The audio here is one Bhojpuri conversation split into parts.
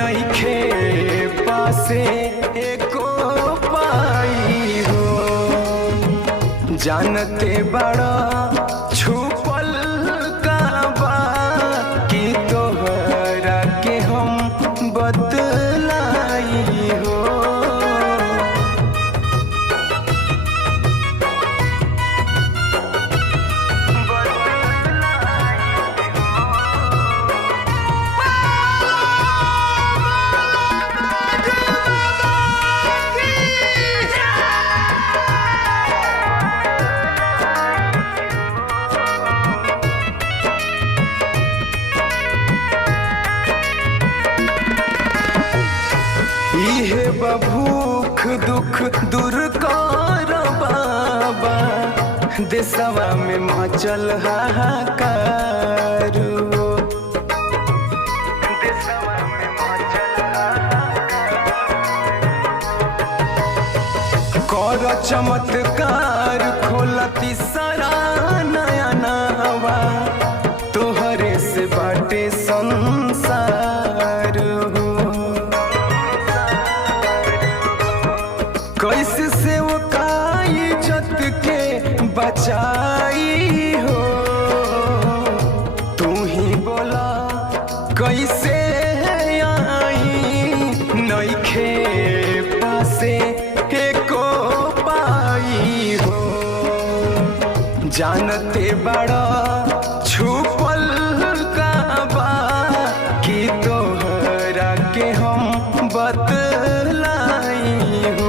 नइखे पासे एको पाई हो। जानते बड़ा छुपल का बा कि तोहरा के हम बतलाई हो। इहे भूख दुख दूर कर बाबा, देशवा में मचल हाहाकार हो। देशवा में मचल कर चमत्कार खोलती सारा नया नवा, तोहरे से बाटे संसार हो। कैसे से वो का इज्जत के बचाई हो। तू ही बोला कैसे आई, नइखे पासे एको पाई हो। जानते बड़ा छुपल का बा कि तोहरा के हम बतलाई हो।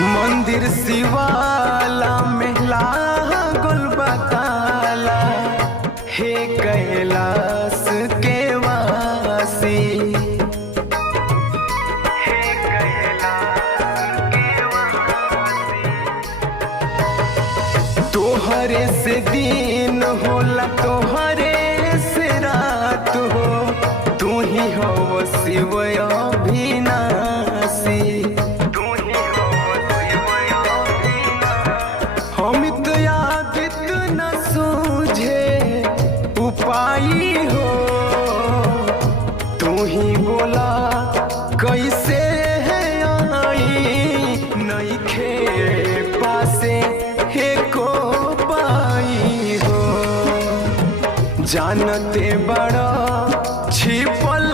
मंदिर शिवाला में लागल बताला, हे कैलाश के वासी। हे कैलाश के वासी, तोहरे से दिन होला तोहरे से रात हो। तू ही हो शिव अविनाशी। न सूझे उपाई हो। तू ही बोला कैसे आई, नइखे पासे एको पाई हो। जानते बड़ा छिपल